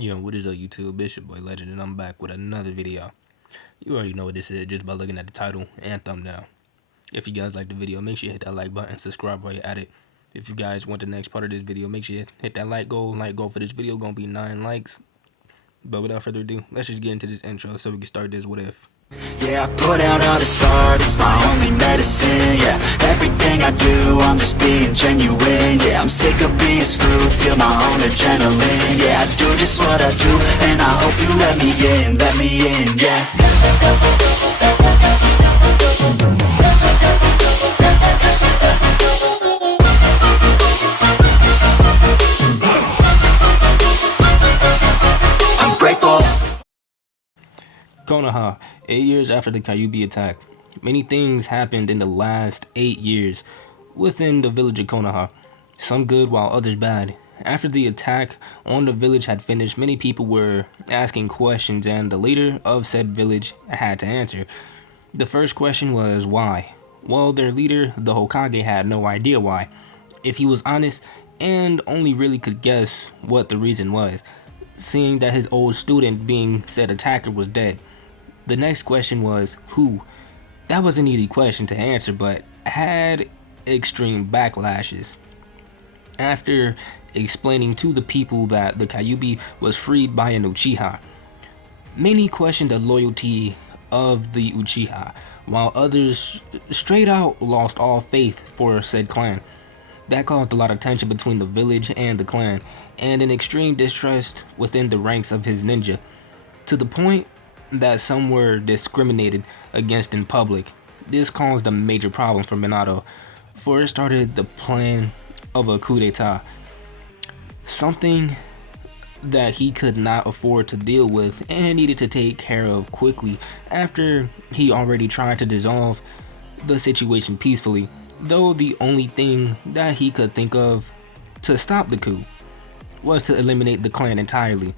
Yo, what is up YouTube? It's your boy Legend and I'm back with another video. You already know what this is just by looking at the title and thumbnail. If you guys like the video, make sure you hit that like button, subscribe while you're at it. If you guys want the next part of this video, make sure you hit that like goal. Like goal for this video gonna be 9 likes. But without further ado, let's just get into this intro so we can start this what if. Yeah, I put out all this art, it's my only medicine, yeah. Everything I do, I'm just being genuine, yeah. I'm sick of being screwed, feel my own adrenaline, yeah. I do just what I do, and I hope you let me in, yeah. I'm grateful. Konoha, 8 years after the Kyubi attack. Many things happened in the last 8 years within the village of Konoha, some good while others bad. After the attack on the village had finished, many people were asking questions and the leader of said village had to answer. The first question was why? Well, their leader, the Hokage, had no idea why, if he was honest, and only really could guess what the reason was, seeing that his old student being said attacker was dead. The next question was who? That was an easy question to answer, but had extreme backlashes. After explaining to the people that the Kyubi was freed by an Uchiha, many questioned the loyalty of the Uchiha, while others straight out lost all faith for said clan. That caused a lot of tension between the village and the clan, and an extreme distrust within the ranks of his ninja, to the point that some were discriminated against in public. This caused a major problem for Minato, for it started the plan of a coup d'etat, something that he could not afford to deal with and needed to take care of quickly after he already tried to dissolve the situation peacefully, though the only thing that he could think of to stop the coup was to eliminate the clan entirely.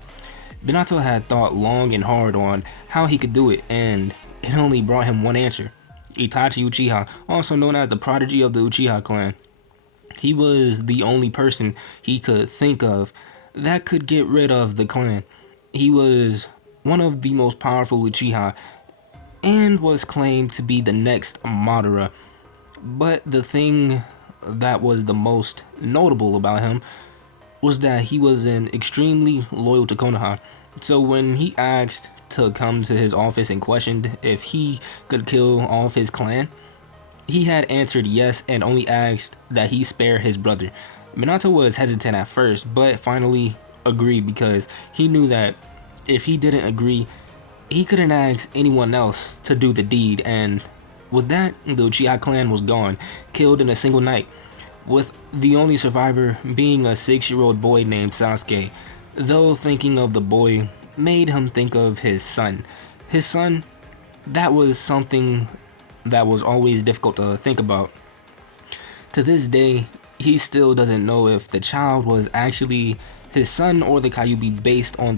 Minato had thought long and hard on how he could do it, and it only brought him one answer. Itachi Uchiha, also known as the prodigy of the Uchiha clan. He was the only person he could think of that could get rid of the clan. He was one of the most powerful Uchiha and was claimed to be the next Madara. But the thing that was the most notable about him was that he was extremely loyal to Konoha. So when he asked to come to his office and questioned if he could kill all of his clan, he had answered yes and only asked that he spare his brother. Minato was hesitant at first, but finally agreed because he knew that if he didn't agree, he couldn't ask anyone else to do the deed, and with that, the Uchiha clan was gone, killed in a single night, with the only survivor being a 6-year-old boy named Sasuke, though thinking of the boy made him think of his son. His son, that was something that was always difficult to think about. To this day, he still doesn't know if the child was actually his son or the Kyubi based on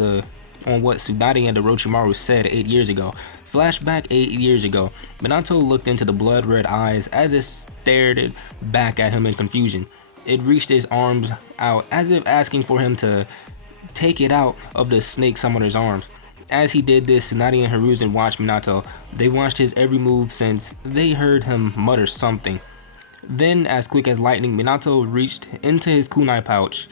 what Tsunade and Orochimaru said 8 years ago. Flashback 8 years ago, Minato looked into the blood-red eyes as it stared back at him in confusion. It reached his arms out as if asking for him to take it out of the snake summoner's arms. As he did this, Tsunade and Hiruzen watched Minato. They watched his every move since they heard him mutter something. Then, as quick as lightning, Minato reached into his kunai pouch,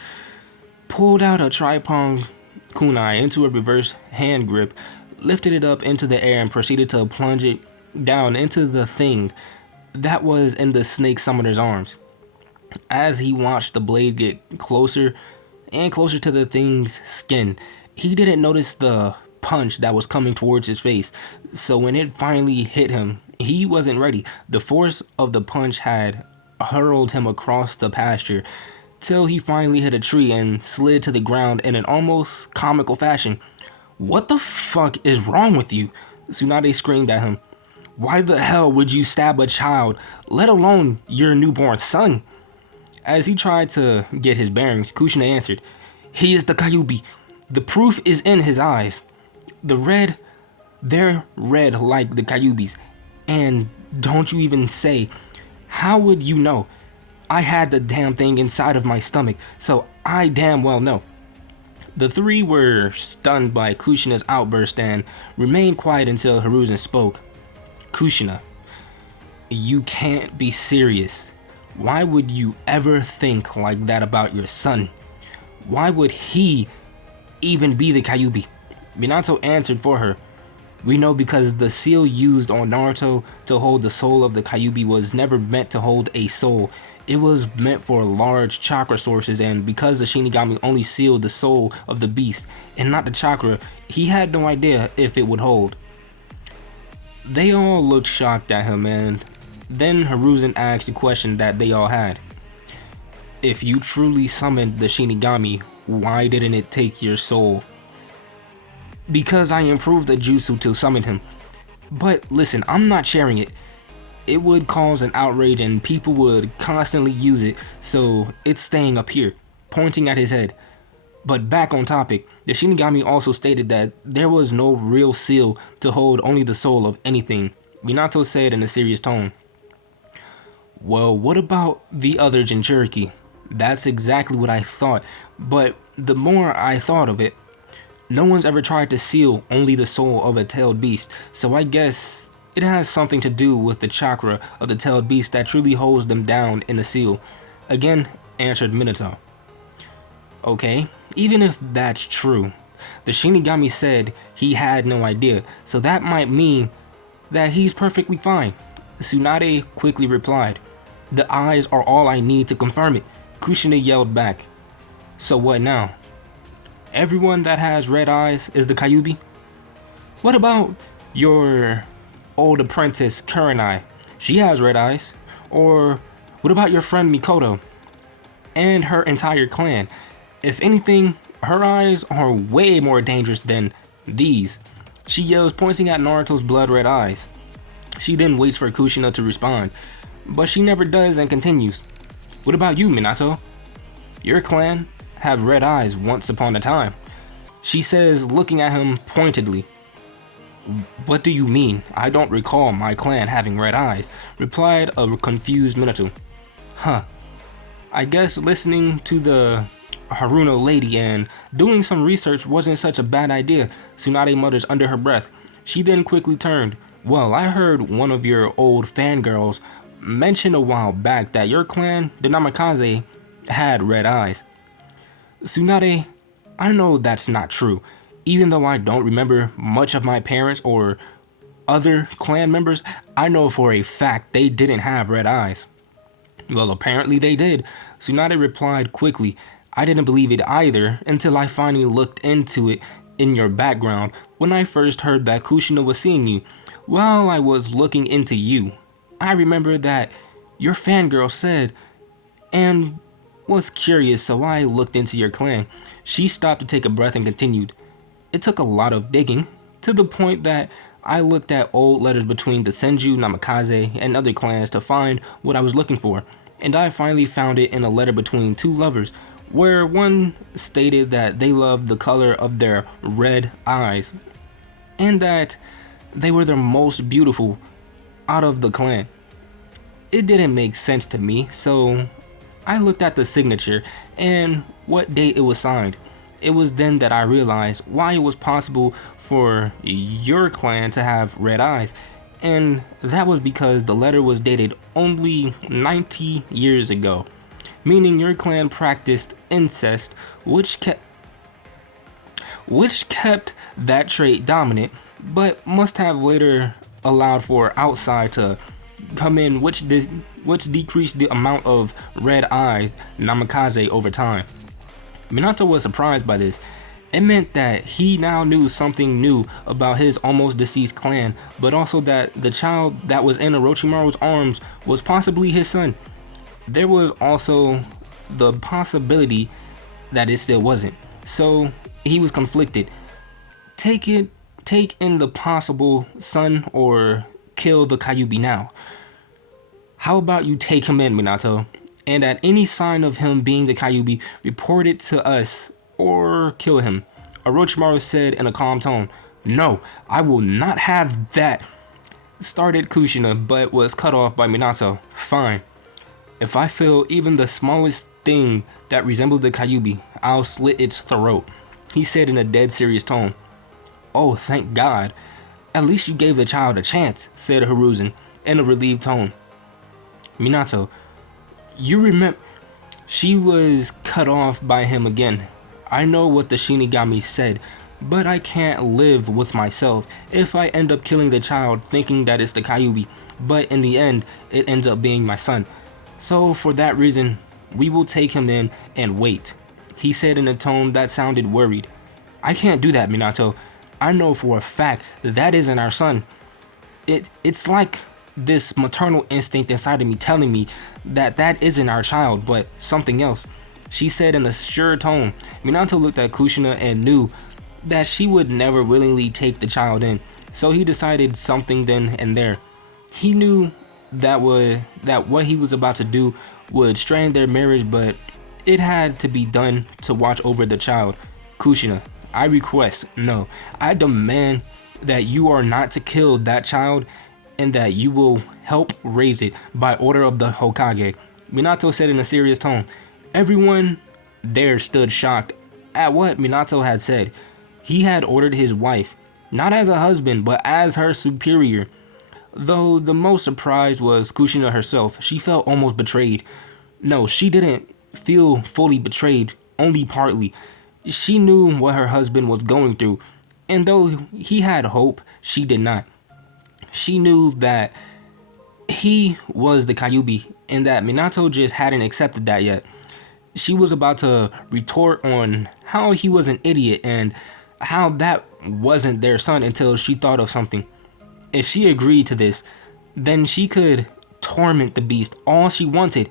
pulled out a tri-pronged kunai into a reverse hand grip, lifted it up into the air and proceeded to plunge it down into the thing that was in the snake summoner's arms. As he watched the blade get closer and closer to the thing's skin, he didn't notice the punch that was coming towards his face, so when it finally hit him, he wasn't ready. The force of the punch had hurled him across the pasture till he finally hit a tree and slid to the ground in an almost comical fashion. "What the fuck is wrong with you?" Tsunade screamed at him. "Why the hell would you stab a child, let alone your newborn son?" As he tried to get his bearings, Kushina answered, "He is the Kyubi. The proof is in his eyes. They're red like the Kyubis. And don't you even say, how would you know? I had the damn thing inside of my stomach, so I damn well know." The three were stunned by Kushina's outburst and remained quiet until Hiruzen spoke. Kushina, you can't be serious. Why would you ever think like that about your son? Why would he even be the Kyubi? Minato answered for her. We know because the seal used on Naruto to hold the soul of the Kyubi was never meant to hold a soul. It was meant for large chakra sources, and because the Shinigami only sealed the soul of the beast and not the chakra, he had no idea if it would hold. They all looked shocked at him, and then Hiruzen asked the question that they all had. If you truly summoned the Shinigami, why didn't it take your soul? Because I improved the jutsu to summon him. But listen, I'm not sharing it. It would cause an outrage and people would constantly use it, so it's staying up here, pointing at his head. But back on topic, the Shinigami also stated that there was no real seal to hold only the soul of anything, Minato said in a serious tone. Well, what about the other Jinchuriki? That's exactly what I thought, but the more I thought of it, no one's ever tried to seal only the soul of a tailed beast, so I guess it has something to do with the chakra of the tailed beast that truly holds them down in the seal. Again, answered Minato. Okay, even if that's true, the Shinigami said he had no idea, so that might mean that he's perfectly fine. Tsunade quickly replied. The eyes are all I need to confirm it, Kushina yelled back. So what now? Everyone that has red eyes is the Kyubi? What about your old apprentice Kurenai? She has red eyes. Or what about your friend Mikoto and her entire clan? If anything, her eyes are way more dangerous than these, she yells, pointing at Naruto's blood red eyes. She then waits for Kushina to respond, but she never does and continues. What about you, Minato? Your clan have red eyes once upon a time, she says, looking at him pointedly. What do you mean? I don't recall my clan having red eyes, replied a confused Minato. Huh. I guess listening to the Haruno lady and doing some research wasn't such a bad idea, Tsunade mutters under her breath. She then quickly turned. Well, I heard one of your old fangirls mention a while back that your clan, the Namikaze, had red eyes. Tsunade, I know that's not true. Even though I don't remember much of my parents or other clan members, I know for a fact they didn't have red eyes. Well, apparently they did, Tsunade replied quickly. I didn't believe it either until I finally looked into it in your background when I first heard that Kushina was seeing you. While I was looking into you, I remember that your fangirl said and was curious, so I looked into your clan. She stopped to take a breath and continued. It took a lot of digging, to the point that I looked at old letters between the Senju, Namikaze, and other clans to find what I was looking for, and I finally found it in a letter between two lovers, where one stated that they loved the color of their red eyes, and that they were the most beautiful out of the clan. It didn't make sense to me, so I looked at the signature and what date it was signed. It was then that I realized why it was possible for your clan to have red eyes, and that was because the letter was dated only 90 years ago, meaning your clan practiced incest, which kept that trait dominant, but must have later allowed for outside to come in, which decreased the amount of red eyes Namikaze over time. Minato was surprised by this. It meant that he now knew something new about his almost deceased clan, but also that the child that was in Orochimaru's arms was possibly his son. There was also the possibility that it still wasn't, so he was conflicted. Take in the possible son or kill the Kyubi now. How about you take him in, Minato, and at any sign of him being the Kyubi, report it to us or kill him, Orochimaru said in a calm tone. No, I will not have that, started Kushina, but was cut off by Minato. Fine. If I feel even the smallest thing that resembles the Kyubi, I'll slit its throat. He said in a dead serious tone. "Oh, thank God. At least you gave the child a chance," said Hiruzen in a relieved tone. "Minato, you remember..." She was cut off by him again. "I know what the Shinigami said, but I can't live with myself if I end up killing the child thinking that it's the Kyubi, but in the end, it ends up being my son. So for that reason, we will take him in and wait," he said in a tone that sounded worried. "I can't do that, Minato. I know for a fact that isn't our son. It's like this maternal instinct inside of me telling me that isn't our child, but something else," she said in a sure tone. Minato looked at Kushina and knew that she would never willingly take the child in, so he decided something then and there. He knew that what he was about to do would strain their marriage, but it had to be done to watch over the child. "Kushina, I request, no, I demand that you are not to kill that child and that you will help raise it by order of the Hokage," Minato said in a serious tone. Everyone there stood shocked at what Minato had said. He had ordered his wife, not as a husband, but as her superior. Though the most surprised was Kushina herself. She felt almost betrayed. No, she didn't feel fully betrayed, only partly. She knew what her husband was going through, and though he had hope, she did not. She knew that he was the Kyubi and that Minato just hadn't accepted that yet. She was about to retort on how he was an idiot and how that wasn't their son until she thought of something. If she agreed to this, then she could torment the beast all she wanted.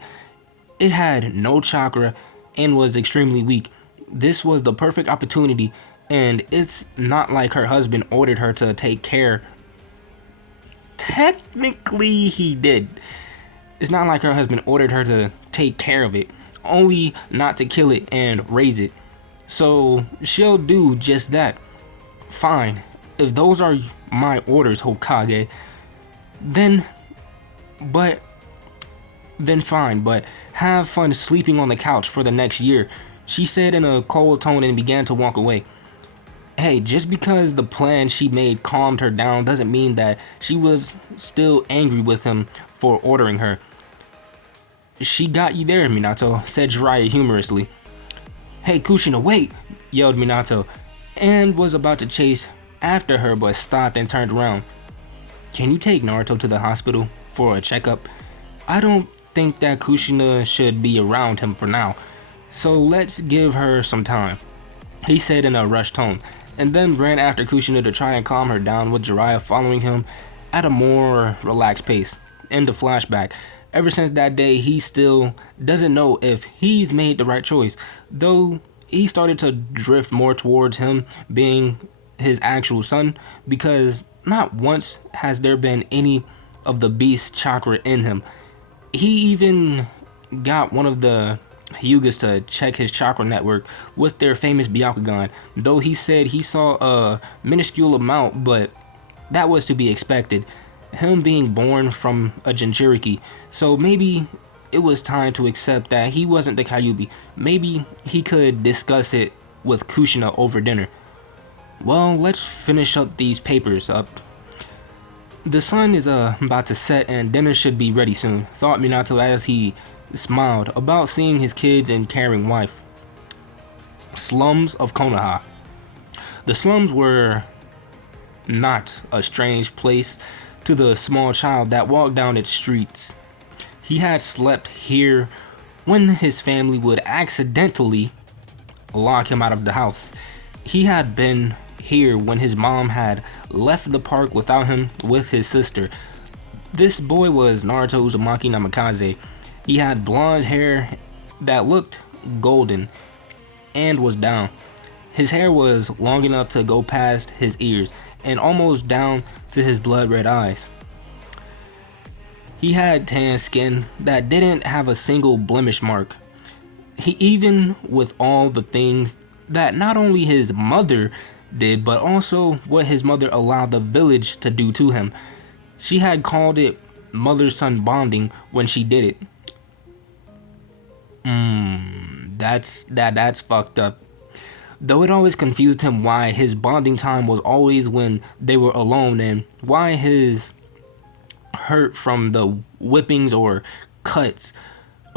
It had no chakra and was extremely weak. This was the perfect opportunity, and it's not like her husband ordered her to take care. Technically, he did. It's not like her husband ordered her to take care of it, only not to kill it and raise it. So she'll do just that. Fine, if those are my orders, Hokage, then fine, but have fun sleeping on the couch for the next year, she said in a cold tone and began to walk away. Hey, just because the plan she made calmed her down doesn't mean that she was still angry with him for ordering her. "She got you there, Minato," said Jiraiya humorously. "Hey, Kushina, wait!" yelled Minato, and was about to chase after her but stopped and turned around. "Can you take Naruto to the hospital for a checkup? I don't think that Kushina should be around him for now, so let's give her some time," he said in a rushed tone, and then ran after Kushina to try and calm her down, with Jiraiya following him at a more relaxed pace. In the flashback, ever since that day, he still doesn't know if he's made the right choice, though he started to drift more towards him being his actual son, because not once has there been any of the beast chakra in him. He even got one of the Hyugas to check his chakra network with their famous Byakugan, though he said he saw a minuscule amount, but that was to be expected, him being born from a Jinchuriki. So maybe it was time to accept that he wasn't the Kyubi. Maybe he could discuss it with Kushina over dinner. Well, let's finish up these papers up. The sun is about to set and dinner should be ready soon, thought Minato as he smiled about seeing his kids and caring wife. Slums of Konoha. The slums were not a strange place to the small child that walked down its streets. He had slept here when his family would accidentally lock him out of the house. He had been here when his mom had left the park without him with his sister. This boy was Naruto Uzumaki Namikaze. He had blonde hair that looked golden and was down. His hair was long enough to go past his ears and almost down to his blood red eyes. He had tan skin that didn't have a single blemish mark. Even with all the things that not only his mother did, but also what his mother allowed the village to do to him. She had called it mother-son bonding when she did it. That's fucked up. though it always confused him why his bonding time was always when they were alone, and why his hurt from the whippings or cuts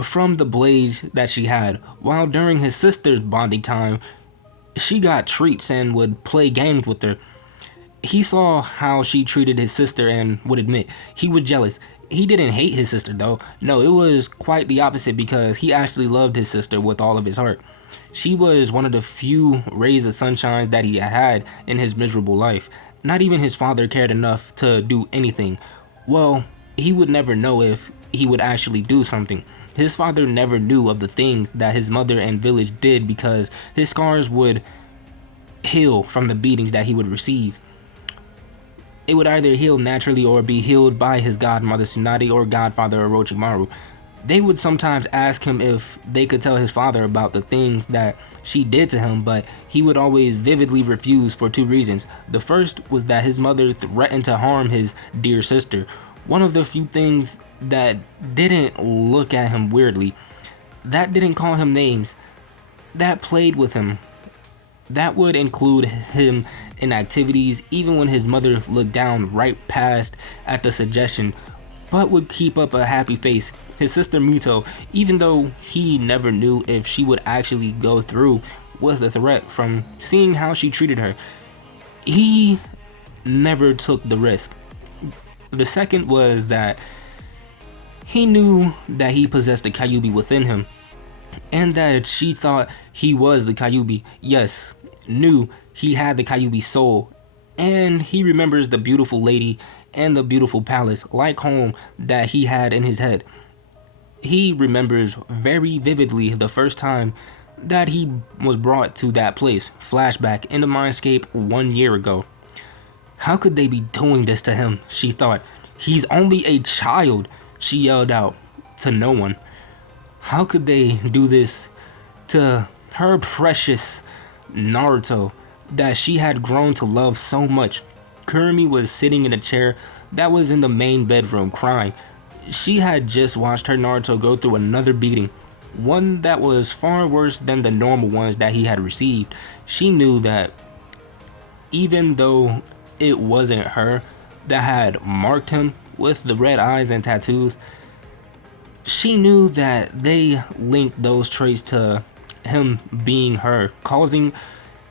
from the blades that she had, while during his sister's bonding time, she got treats and would play games with her. He saw how she treated his sister and would admit he was jealous. He didn't hate his sister though. No, it was quite the opposite because he actually loved his sister with all of his heart. She was one of the few rays of sunshine that he had in his miserable life. Not even his father cared enough to do anything. Well, he would never know if he would actually do something. His father never knew of the things that his mother and village did because his scars would heal from the beatings that he would receive. It would either heal naturally or be healed by his godmother Tsunade or godfather Orochimaru. They would sometimes ask him if they could tell his father about the things that she did to him, but he would always vividly refuse for two reasons. The first was that his mother threatened to harm his dear sister. One of the few things that didn't look at him weirdly, that didn't call him names, that played with him. That would include him in activities even when his mother looked down right past at the suggestion, but would keep up a happy face. His sister Muto, even though he never knew if she would actually go through with the threat from seeing how she treated her, he never took the risk. The second was that he knew that he possessed the Kyubi within him, and that she thought he was the Kyubi. Yes, knew he had the Kyubi soul, and he remembers the beautiful lady and the beautiful palace like home that he had in his head. He remembers very vividly the first time that he was brought to that place, flashback in the mindscape 1 year ago. How could they be doing this to him, she thought. He's only a child, she yelled out to no one. How could they do this to her precious Naruto that she had grown to love so much? Kurumi was sitting in a chair that was in the main bedroom crying. She had just watched her Naruto go through another beating, one that was far worse than the normal ones that he had received. She knew that even though it wasn't her that had marked him with the red eyes and tattoos, she knew that they linked those traits to him being her, causing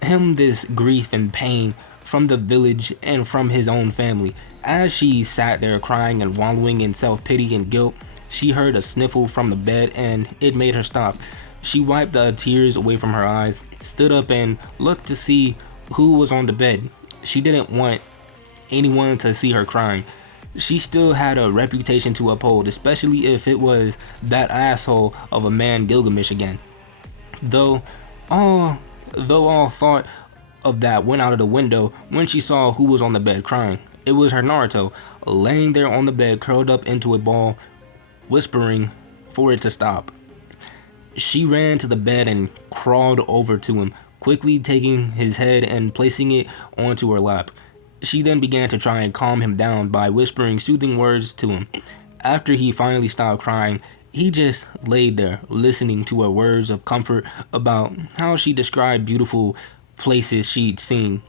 him this grief and pain from the village and from his own family. As she sat there crying and wallowing in self-pity and guilt, she heard a sniffle from the bed and it made her stop. She wiped the tears away from her eyes, stood up and looked to see who was on the bed. She didn't want anyone to see her crying. She still had a reputation to uphold, especially if it was that asshole of a man Gilgamesh again. Though all thought of that went out of the window when she saw who was on the bed crying. It was her Naruto, laying there on the bed curled up into a ball, whispering for it to stop. She ran to the bed and crawled over to him, quickly taking his head and placing it onto her lap. She then began to try and calm him down by whispering soothing words to him. After he finally stopped crying, he just laid there, listening to her words of comfort about how she described beautiful places she'd seen.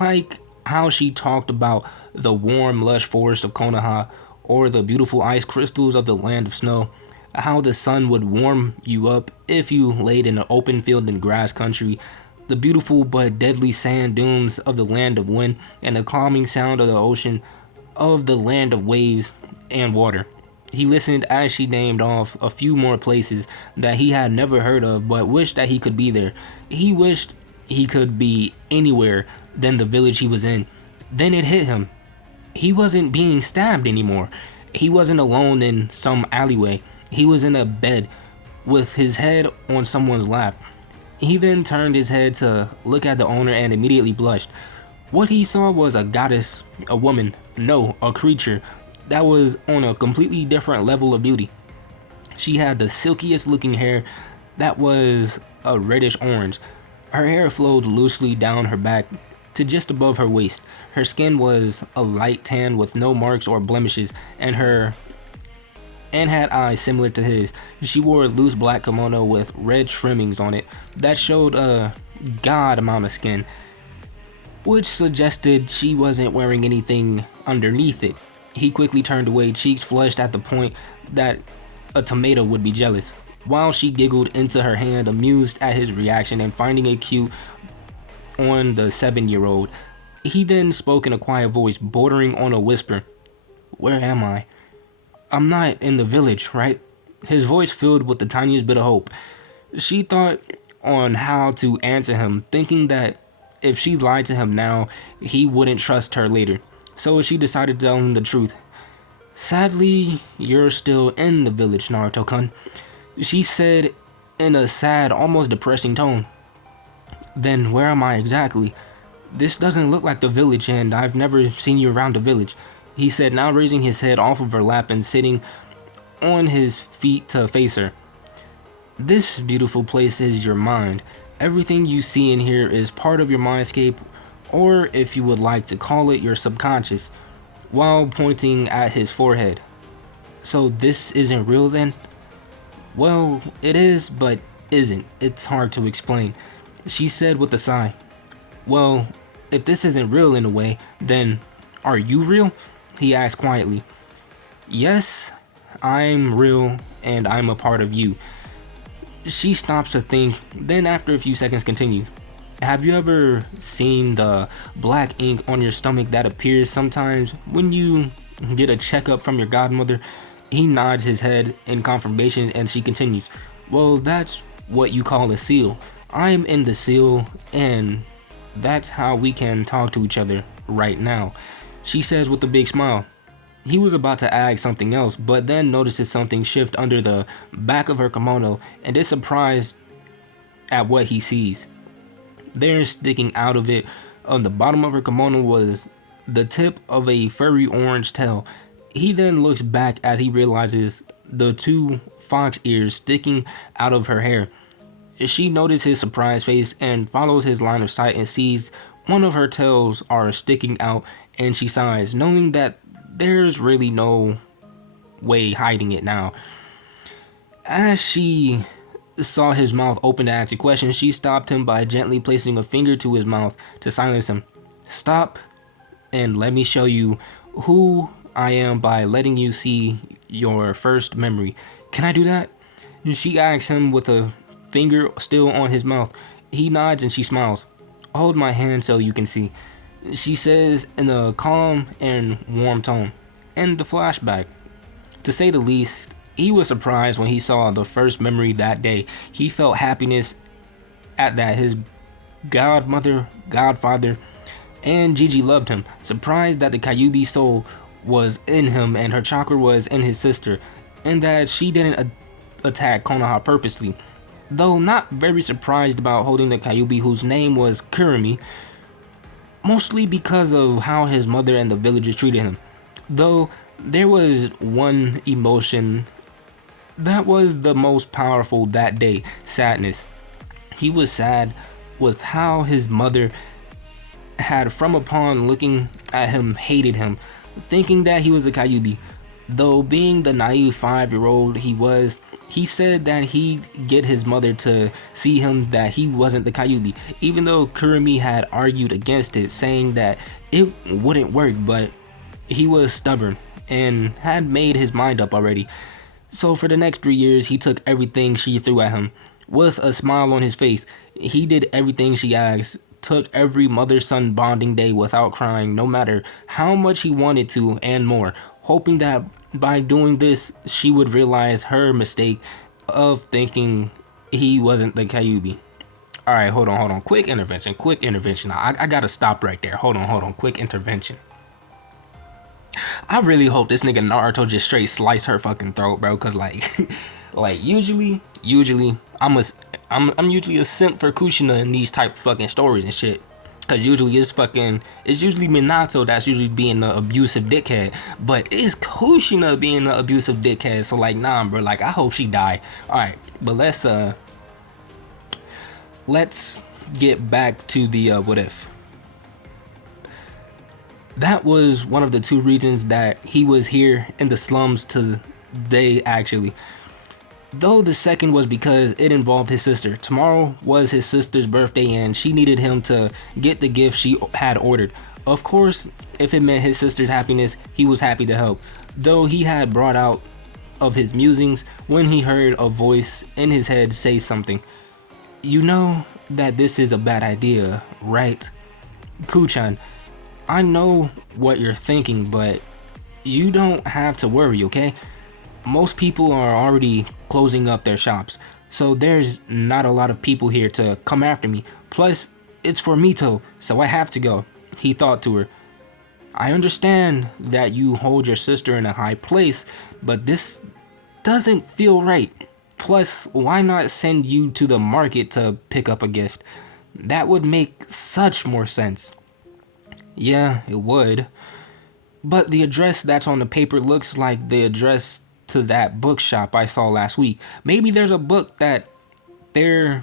Like how she talked about the warm, lush forest of Konoha, or the beautiful ice crystals of the land of snow. How the sun would warm you up if you laid in an open field in grass country. The beautiful but deadly sand dunes of the land of wind, and the calming sound of the ocean of the land of waves and water. He listened as she named off a few more places that he had never heard of but wished that he could be there. He wished he could be anywhere than the village he was in. Then it hit him. He wasn't being stabbed anymore. He wasn't alone in some alleyway. He was in a bed with his head on someone's lap. He then turned his head to look at the owner and immediately blushed. What he saw was a goddess, a woman, no, a creature that was on a completely different level of beauty. She had the silkiest looking hair that was a reddish orange. Her hair flowed loosely down her back to just above her waist. Her skin was a light tan with no marks or blemishes, and had eyes similar to his. She wore a loose black kimono with red trimmings on it that showed god amount of skin, which suggested she wasn't wearing anything underneath it. He quickly turned away, cheeks flushed at the point that a tomato would be jealous, while she giggled into her hand, amused at his reaction and finding it cute on the 7-year-old. He then spoke in a quiet voice, bordering on a whisper. "Where am I? I'm not in the village, right?" His voice filled with the tiniest bit of hope. She thought on how to answer him, thinking that if she lied to him now, he wouldn't trust her later. So she decided to tell him the truth. "Sadly, you're still in the village, Naruto-kun," she said in a sad, almost depressing tone. "Then where am I exactly? This doesn't look like the village, and I've never seen you around the village," he said, now raising his head off of her lap and sitting on his feet to face her. "This beautiful place is your mind. Everything you see in here is part of your mindscape, or if you would like to call it, your subconscious," while pointing at his forehead. "So this isn't real then?" "Well, it is, but isn't. It's hard to explain," she said with a sigh. "Well, if this isn't real in a way, then are you real?" he asked quietly. "Yes, I'm real, and I'm a part of you." She stops to think, then after a few seconds continues. "Have you ever seen the black ink on your stomach that appears sometimes when you get a checkup from your godmother?" He nods his head in confirmation and she continues. "Well, that's what you call a seal. I'm in the seal, and that's how we can talk to each other right now," she says with a big smile. He was about to ask something else, but then notices something shift under the back of her kimono and is surprised at what he sees. There, sticking out of it on the bottom of her kimono, was the tip of a furry orange tail. He then looks back as he realizes the 2 fox ears sticking out of her hair. She notices his surprised face and follows his line of sight and sees one of her tails are sticking out, and she sighs, knowing that there's really no way hiding it now. As she saw his mouth open to ask a question, she stopped him by gently placing a finger to his mouth to silence him. "Stop and let me show you who I am by letting you see your first memory. Can I do that?" She asks him with a finger still on his mouth. He nods and she smiles. "Hold my hand so you can see," she says in a calm and warm tone. And the flashback. To say the least, he was surprised when he saw the first memory that day. He felt happiness at that his godmother, godfather, and Gigi loved him. Surprised that the Kyubi soul was in him and her chakra was in his sister, and that she didn't attack Konoha purposely. Though not very surprised about holding the Kyubi whose name was Kurumi, mostly because of how his mother and the villagers treated him. Though there was one emotion that was the most powerful that day: sadness. He was sad with how his mother had, from upon looking at him, hated him, thinking that he was a Kyubi. Though being the naive 5-year-old he was, he said that he'd get his mother to see him that he wasn't the Kyubi, even though Kurumi had argued against it, saying that it wouldn't work, but he was stubborn and had made his mind up already. So for the next 3 years, he took everything she threw at him with a smile on his face. He did everything she asked, took every mother-son bonding day without crying, no matter how much he wanted to, and more, hoping that by doing this, she would realize her mistake of thinking he wasn't the Kyubi. Alright, hold on. Quick intervention. I gotta stop right there. Hold on. Quick intervention. I really hope this nigga Naruto just straight slice her fucking throat, bro. Cause like usually I'm usually a simp for Kushina in these type of fucking stories and shit. Cause usually it's usually Minato that's usually being the abusive dickhead, but it's Kushina being the abusive dickhead. So like, nah, bro. Like, I hope she die. All right, but let's get back to the what if. That was one of the 2 reasons that he was here in the slums today. Actually, Though the second was because it involved his sister. Tomorrow was his sister's birthday and she needed him to get the gift she had ordered. Of course, if it meant his sister's happiness, he was happy to help. Though he had brought out of his musings when he heard a voice in his head say something. You know that this is a bad idea, right? Kuchan, I know what you're thinking, but you don't have to worry, okay? Most people are already closing up their shops, so there's not a lot of people here to come after me. Plus, it's for Mito, so I have to go. He thought to her. I understand that you hold your sister in a high place, but this doesn't feel right. Plus, why not send you to the market to pick up a gift? That would make such more sense. Yeah, it would. But the address that's on the paper looks like the address to that bookshop I saw last week. Maybe there's a book that there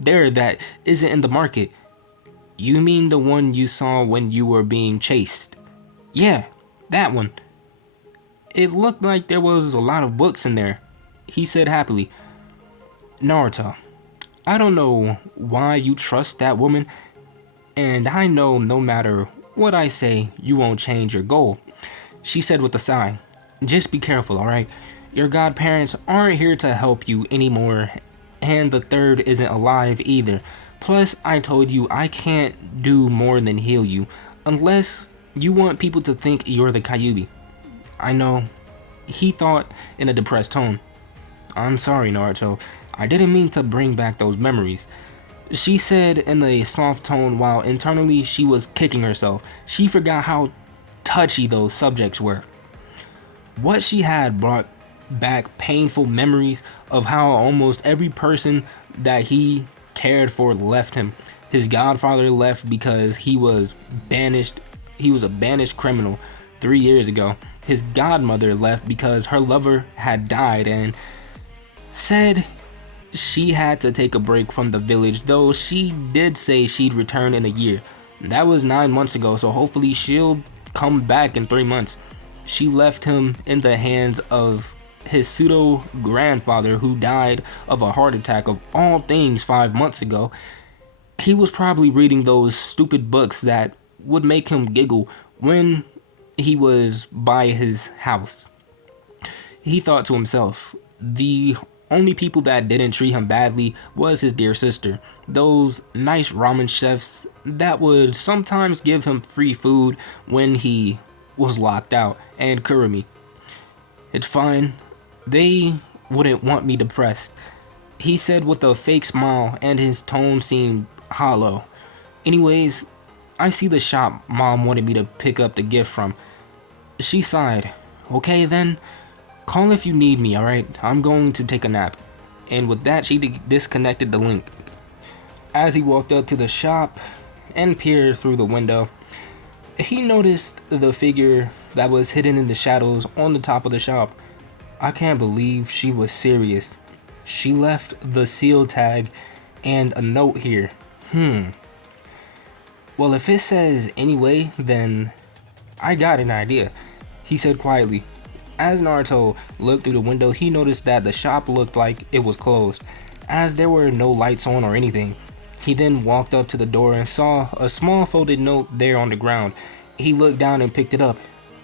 that isn't in the market. You mean the one you saw when you were being chased? Yeah, that one. It looked like there was a lot of books in there, he said happily. Naruto, I don't know why you trust that woman, and I know no matter what I say, you won't change your goal, she said with a sigh. Just be careful, alright? Your godparents aren't here to help you anymore, and the third isn't alive either. Plus, I told you I can't do more than heal you, unless you want people to think you're the Kyubi. I know, he thought in a depressed tone. I'm sorry, Naruto. I didn't mean to bring back those memories, she said in a soft tone while internally she was kicking herself. She forgot how touchy those subjects were. What she had brought back painful memories of how almost every person that he cared for left him. His godfather left because he was banished. He was a banished criminal 3 years ago. His godmother left because her lover had died and said she had to take a break from the village, though she did say she'd return in a year. That was 9 months ago, so hopefully she'll come back in 3 months. She left him in the hands of his pseudo grandfather who died of a heart attack of all things 5 months ago. He was probably reading those stupid books that would make him giggle when he was by his house. He thought to himself, the only people that didn't treat him badly was his dear sister. Those nice ramen chefs that would sometimes give him free food when he was locked out, and Kurumi. It's fine. They wouldn't want me depressed, he said with a fake smile, and his tone seemed hollow. Anyways, I see the shop Mom wanted me to pick up the gift from. She sighed. Okay then, call if you need me, alright? I'm going to take a nap. And with that, she disconnected the link. As he walked up to the shop and peered through the window, he noticed the figure that was hidden in the shadows on the top of the shop. I can't believe she was serious. She left the seal tag and a note here. Well, if it says anyway, then I got an idea, he said quietly. As Naruto looked through the window, he noticed that the shop looked like it was closed, as there were no lights on or anything. He then walked up to the door and saw a small folded note there on the ground. He looked down and picked it up.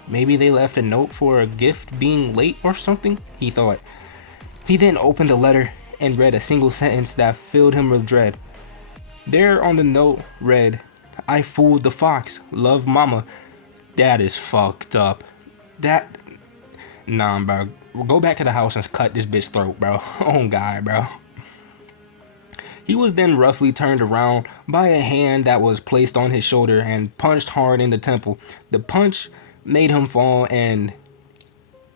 Maybe they left a note for a gift being late or something, he thought. He then opened the letter and read a single sentence that filled him with dread. There on the note read, I fooled the fox, love mama. That is fucked up. Nah, bro. Go back to the house and cut this bitch's throat, bro. Oh, God, bro. He was then roughly turned around by a hand that was placed on his shoulder and punched hard in the temple. The punch made him fall and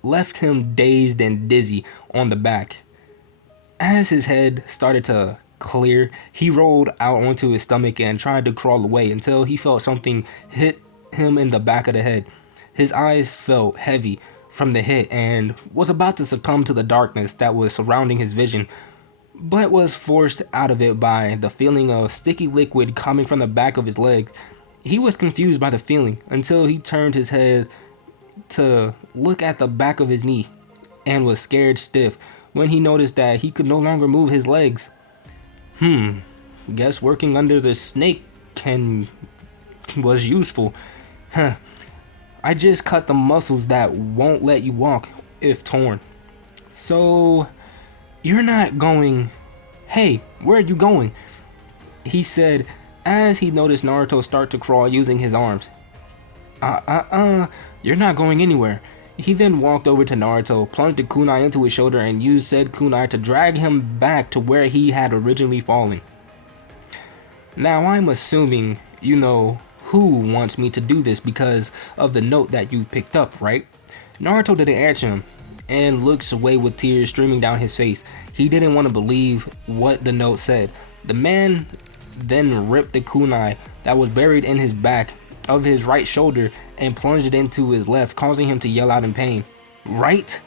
left him dazed and dizzy on the back. As his head started to clear, he rolled out onto his stomach and tried to crawl away until he felt something hit him in the back of the head. His eyes felt heavy from the hit and was about to succumb to the darkness that was surrounding his vision, but was forced out of it by the feeling of sticky liquid coming from the back of his leg. He was confused by the feeling until he turned his head to look at the back of his knee and was scared stiff when he noticed that he could no longer move his legs. Guess working under the snake was useful. Huh. I just cut the muscles that won't let you walk if torn. So, you're not going... Hey, where are you going? He said as he noticed Naruto start to crawl using his arms. You're not going anywhere. He then walked over to Naruto, plunged a kunai into his shoulder, and used said kunai to drag him back to where he had originally fallen. Now, I'm assuming you know who wants me to do this because of the note that you picked up, right? Naruto didn't answer him, and looks away with tears streaming down his face. He didn't want to believe what the note said. The man then ripped the kunai that was buried in his back of his right shoulder and plunged it into his left, causing him to yell out in pain. Right?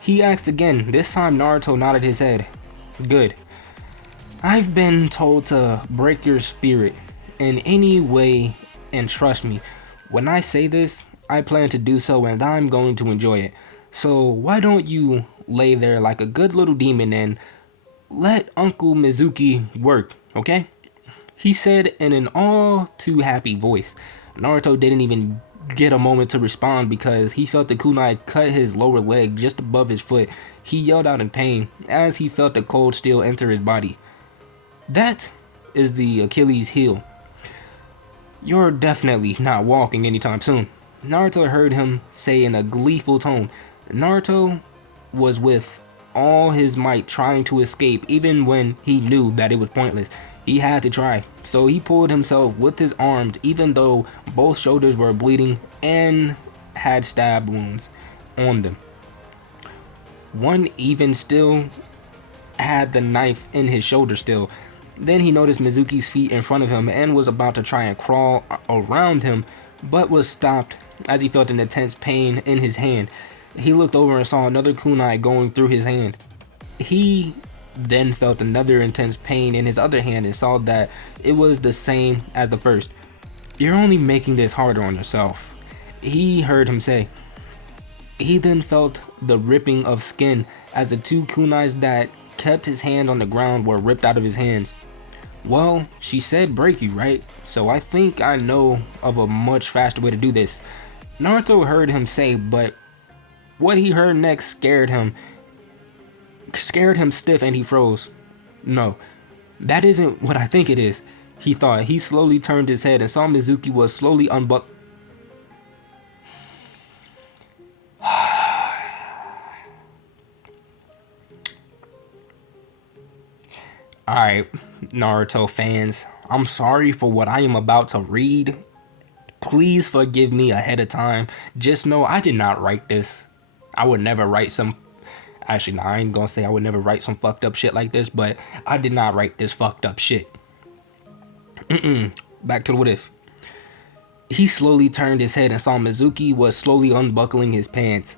He asked again. This time Naruto nodded his head. Good. I've been told to break your spirit in any way, and trust me, when I say this, I plan to do so and I'm going to enjoy it. So why don't you lay there like a good little demon and let Uncle Mizuki work, okay? He said in an all too happy voice. Naruto didn't even get a moment to respond because he felt the kunai cut his lower leg just above his foot. He yelled out in pain as he felt the cold steel enter his body. That is the Achilles heel. You're definitely not walking anytime soon, Naruto heard him say in a gleeful tone. Naruto was with all his might trying to escape even when he knew that it was pointless. He had to try, so he pulled himself with his arms even though both shoulders were bleeding and had stab wounds on them. One even still had the knife in his shoulder still. Then he noticed Mizuki's feet in front of him and was about to try and crawl around him, but was stopped as he felt an intense pain in his hand. He looked over and saw another kunai going through his hand. He then felt another intense pain in his other hand and saw that it was the same as the first. You're only making this harder on yourself, he heard him say. He then felt the ripping of skin as the two kunais that kept his hand on the ground were ripped out of his hands. Well, she said break you, right? So I think I know of a much faster way to do this, Naruto heard him say, but what he heard next scared him stiff and he froze. No, that isn't what I think it is, he thought. He slowly turned his head and saw Mizuki was slowly Alright, Naruto fans, I'm sorry for what I am about to read. Please forgive me ahead of time. Just know I did not write this. I would never write some... Actually, no, I ain't gonna say I would never write some fucked up shit like this, but I did not write this fucked up shit. Back to the what if. He slowly turned his head and saw Mizuki was slowly unbuckling his pants.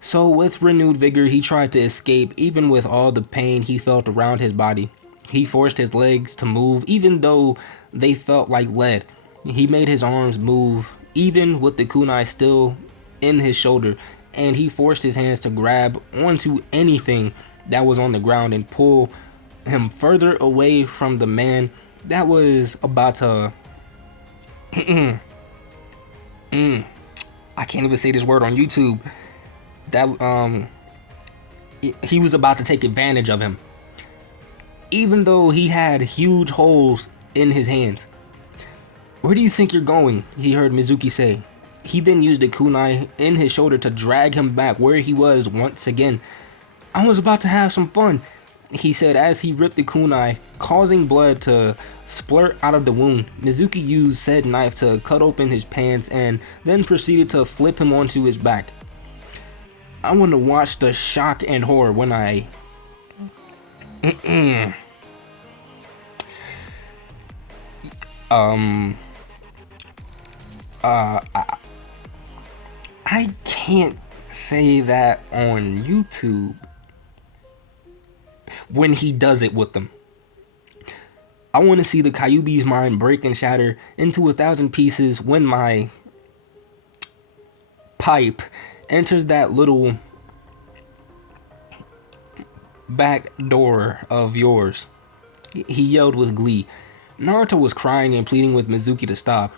So with renewed vigor, he tried to escape even with all the pain he felt around his body. He forced his legs to move even though they felt like lead. He made his arms move even with the kunai still in his shoulder, and he forced his hands to grab onto anything that was on the ground and pull him further away from the man that was about to... I can't even say this word on YouTube. That he was about to take advantage of him, even though he had huge holes in his hands. Where do you think you're going? He heard Mizuki say. He then used the kunai in his shoulder to drag him back where he was once again. I was about to have some fun, he said as he ripped the kunai, causing blood to splurt out of the wound. Mizuki used said knife to cut open his pants and then proceeded to flip him onto his back. I want to watch the shock and horror when I... I can't say that on YouTube when he does it with them. I want to see the Kyubi's mind break and shatter into 1,000 pieces when my pipe enters that little back door of yours," he yelled with glee. Naruto was crying and pleading with Mizuki to stop.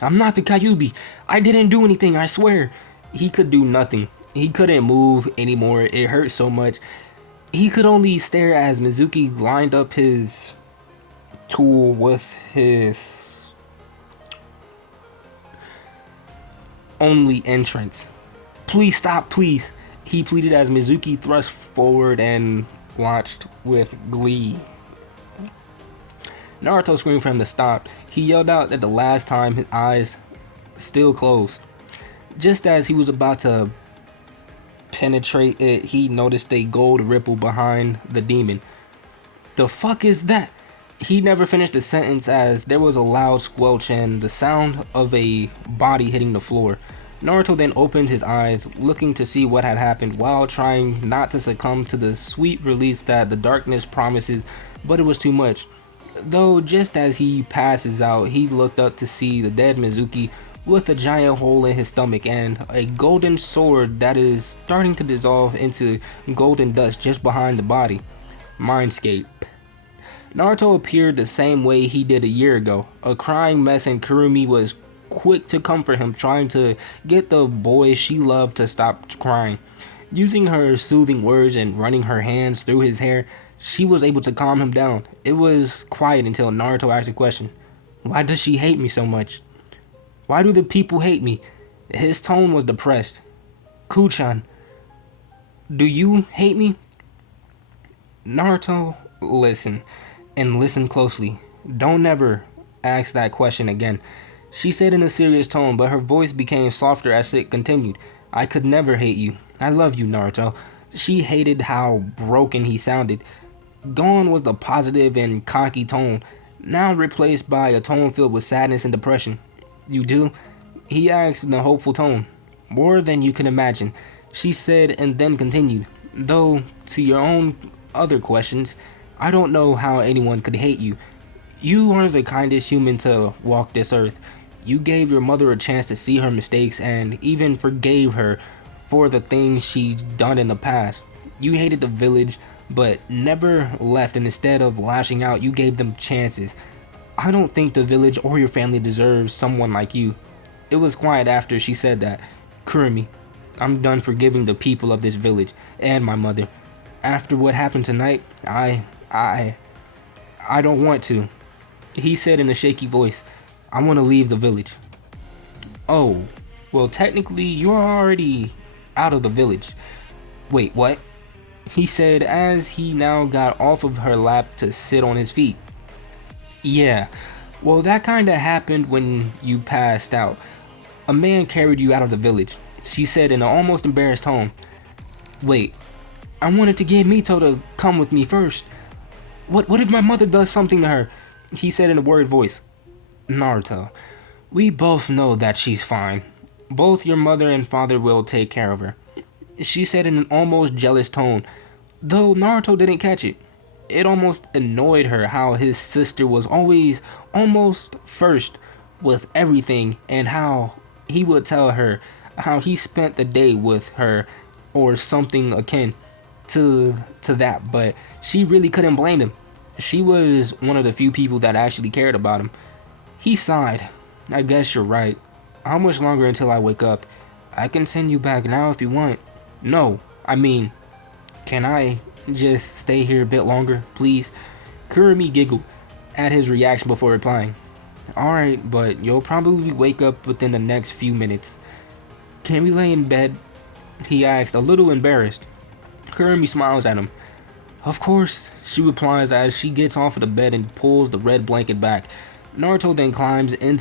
"I'm not the Kyubi. I didn't do anything, I swear." He could do nothing. He couldn't move anymore. It hurt so much. He could only stare as Mizuki lined up his tool with his only entrance. "Please stop, please," he pleaded as Mizuki thrust forward and watched with glee. Naruto screamed for him to stop. He yelled out at the last time, his eyes still closed. Just as he was about to penetrate it, he noticed a gold ripple behind the demon. "The fuck is that?" He never finished the sentence as there was a loud squelch and the sound of a body hitting the floor. Naruto then opened his eyes, looking to see what had happened while trying not to succumb to the sweet release that the darkness promises, but it was too much. Though just as he passes out, he looked up to see the dead Mizuki with a giant hole in his stomach and a golden sword that is starting to dissolve into golden dust just behind the body. Mindscape. Naruto appeared the same way he did a year ago, a crying mess, and Kurumi was quick to comfort him, trying to get the boy she loved to stop crying. Using her soothing words and running her hands through his hair, she was able to calm him down. It was quiet until Naruto asked a question. "Why does she hate me so much? Why do the people hate me?" His tone was depressed. "Kuchan, do you hate me?" Naruto, listen, and listen closely. "Don't never ask that question again," she said in a serious tone, but her voice became softer as it continued. "I could never hate you. I love you, Naruto." She hated how broken he sounded. Gone was the positive and cocky tone, now replaced by a tone filled with sadness and depression. "You do?" he asked in a hopeful tone. "More than you can imagine," she said, and then continued. "Though, to your own other questions, I don't know how anyone could hate you. You are the kindest human to walk this earth. You gave your mother a chance to see her mistakes and even forgave her for the things she'd done in the past. You hated the village, but never left, and instead of lashing out, you gave them chances. I don't think the village or your family deserves someone like you." It was quiet after she said that. "Kurumi, I'm done forgiving the people of this village and my mother. After what happened tonight, I don't want to," he said in a shaky voice. "I want to leave the village." "Oh, well, technically, you're already out of the village." "Wait, what?" he said as he now got off of her lap to sit on his feet. "Yeah, well, that kinda happened when you passed out. A man carried you out of the village," she said in an almost embarrassed tone. "Wait, I wanted to get Mito to come with me first. What if my mother does something to her?" he said in a worried voice. "Naruto, we both know that she's fine. Both your mother and father will take care of her," she said in an almost jealous tone, though Naruto didn't catch it. It almost annoyed her how his sister was always almost first with everything, and how he would tell her how he spent the day with her or something akin to that, but she really couldn't blame him. She was one of the few people that actually cared about him. He sighed. "I guess you're right. How much longer until I wake up? I can send you back now if you want." "No, I mean, can I just stay here a bit longer, please?" Kurumi giggled at his reaction before replying. "Alright, but you'll probably wake up within the next few minutes. Can we lay in bed?" he asked, a little embarrassed. Kurumi smiles at him. "Of course," she replies as she gets off of the bed and pulls the red blanket back. Naruto then climbs in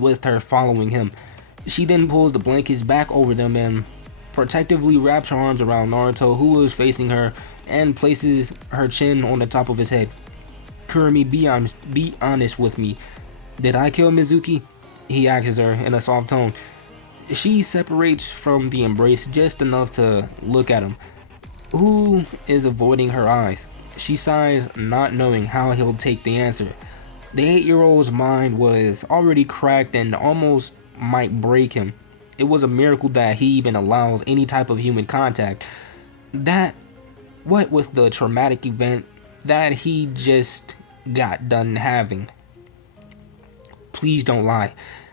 with her, following him. She then pulls the blankets back over them and protectively wraps her arms around Naruto, who was facing her, and places her chin on the top of his head. "Kurumi, be honest with me. Did I kill Mizuki?" he asks her in a soft tone. She separates from the embrace just enough to look at him, who is avoiding her eyes. She sighs, not knowing how he'll take the answer. The 8-year-old's mind was already cracked and almost might break him. It was a miracle that he even allows any type of human contact. That, what with the traumatic event that he just got done having. Please don't lie.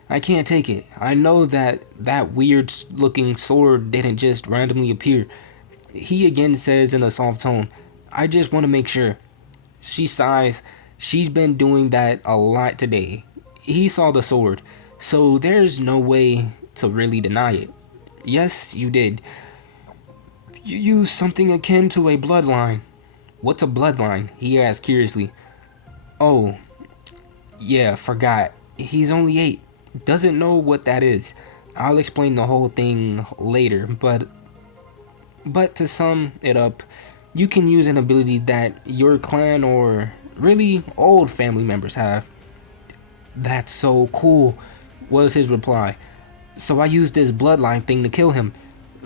I can't take it. I know that that weird looking sword didn't just randomly appear. He again says in a soft tone, I just want to make sure. She sighs. She's been doing that a lot today. He saw the sword, so there's no way to really deny it. Yes, you did. You used something akin to a bloodline. What's a bloodline? He asked curiously. Oh, yeah, forgot. He's only 8. Doesn't know what that is. I'll explain the whole thing later, but to sum it up, you can use an ability that your clan or really old family members have. That's so cool, was his reply. So I used this bloodline thing to kill him.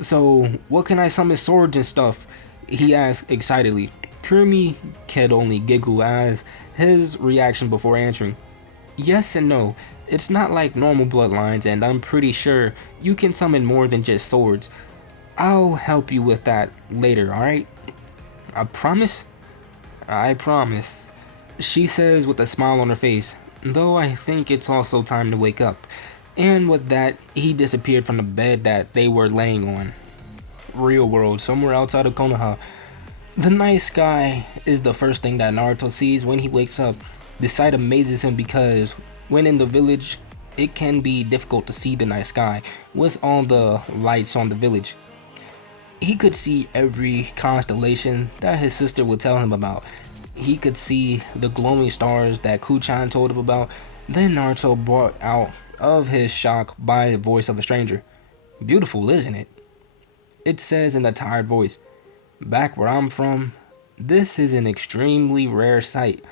So what can I summon swords and stuff? He asked excitedly. Kirby could only giggle as his reaction before answering. Yes and no. It's not like normal bloodlines, and I'm pretty sure you can summon more than just swords. I'll help you with that later, alright? I promise? I promise. She says with a smile on her face, though I think it's also time to wake up. And with that, he disappeared from the bed that they were laying on. Real world, somewhere outside of Konoha. The night sky is the first thing that Naruto sees when he wakes up. The sight amazes him because when in the village, it can be difficult to see the night sky with all the lights on the village. He could see every constellation that his sister would tell him about. He could see the glowing stars that Kuchan told him about. Then Naruto brought out of his shock by the voice of a stranger. Beautiful, isn't it? It says in a tired voice. Back where I'm from, this is an extremely rare sight.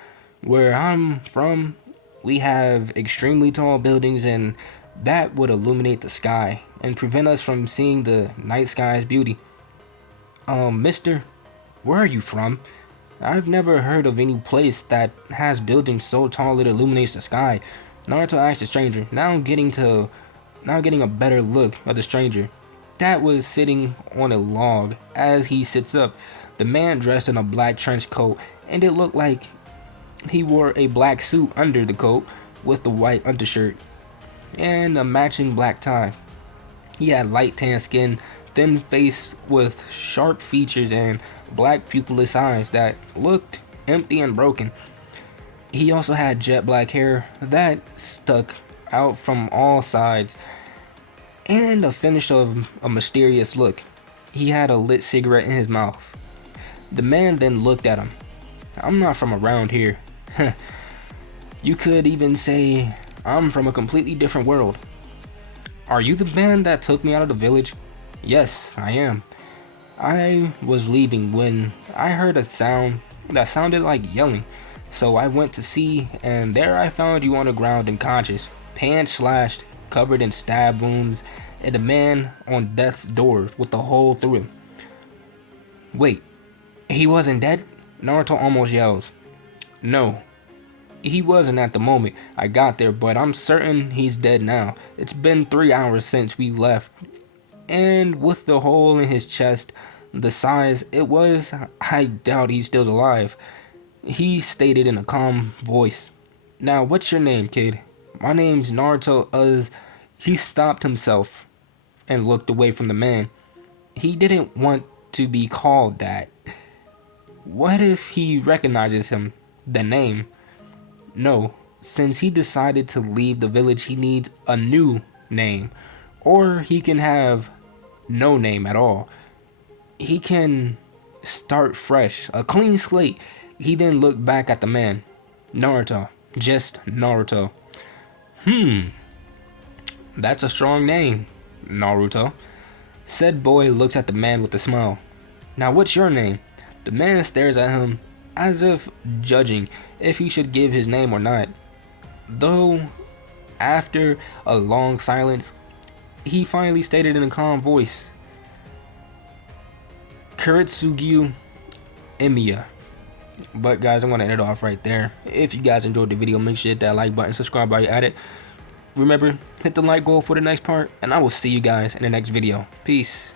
Where I'm from, we have extremely tall buildings and that would illuminate the sky and prevent us from seeing the night sky's beauty. Mister, where are you from? I've never heard of any place that has buildings so tall it illuminates the sky. Naruto asked the stranger, now getting a better look at the stranger. That was sitting on a log as he sits up. The man dressed in a black trench coat, and it looked like he wore a black suit under the coat with the white undershirt and a matching black tie. He had light tan skin, thin face with sharp features and black pupilless eyes that looked empty and broken. He also had jet black hair that stuck out from all sides and a finish of a mysterious look. He had a lit cigarette in his mouth. The man then looked at him. I'm not from around here. You could even say I'm from a completely different world. Are you the man that took me out of the village? Yes, I am. I was leaving when I heard a sound that sounded like yelling. So I went to see, and there I found you on the ground unconscious, pants slashed, covered in stab wounds, and a man on death's door with a hole through him. Wait, he wasn't dead? Naruto almost yells. No, he wasn't at the moment I got there, but I'm certain he's dead now. It's been 3 hours since we left. And with the hole in his chest, the size it was, I doubt he's still alive. He stated in a calm voice. Now, what's your name, kid? My name's Naruto. He stopped himself and looked away from the man. He didn't want to be called that. What if he recognizes him, the name? No, since he decided to leave the village, he needs a new name. Or he can have no name at all. He can start fresh, a clean slate. He then looked back at the man. Naruto. Just Naruto. That's a strong name, Naruto. Said boy looks at the man with a smile. Now what's your name? The man stares at him as if judging if he should give his name or not. Though, after a long silence, he finally stated in a calm voice. Kuritsugyu Emiya. But guys, I'm going to end it off right there. If you guys enjoyed the video, make sure to hit that like button, subscribe while you're at it. Remember, hit the like goal for the next part, and I will see you guys in the next video. Peace.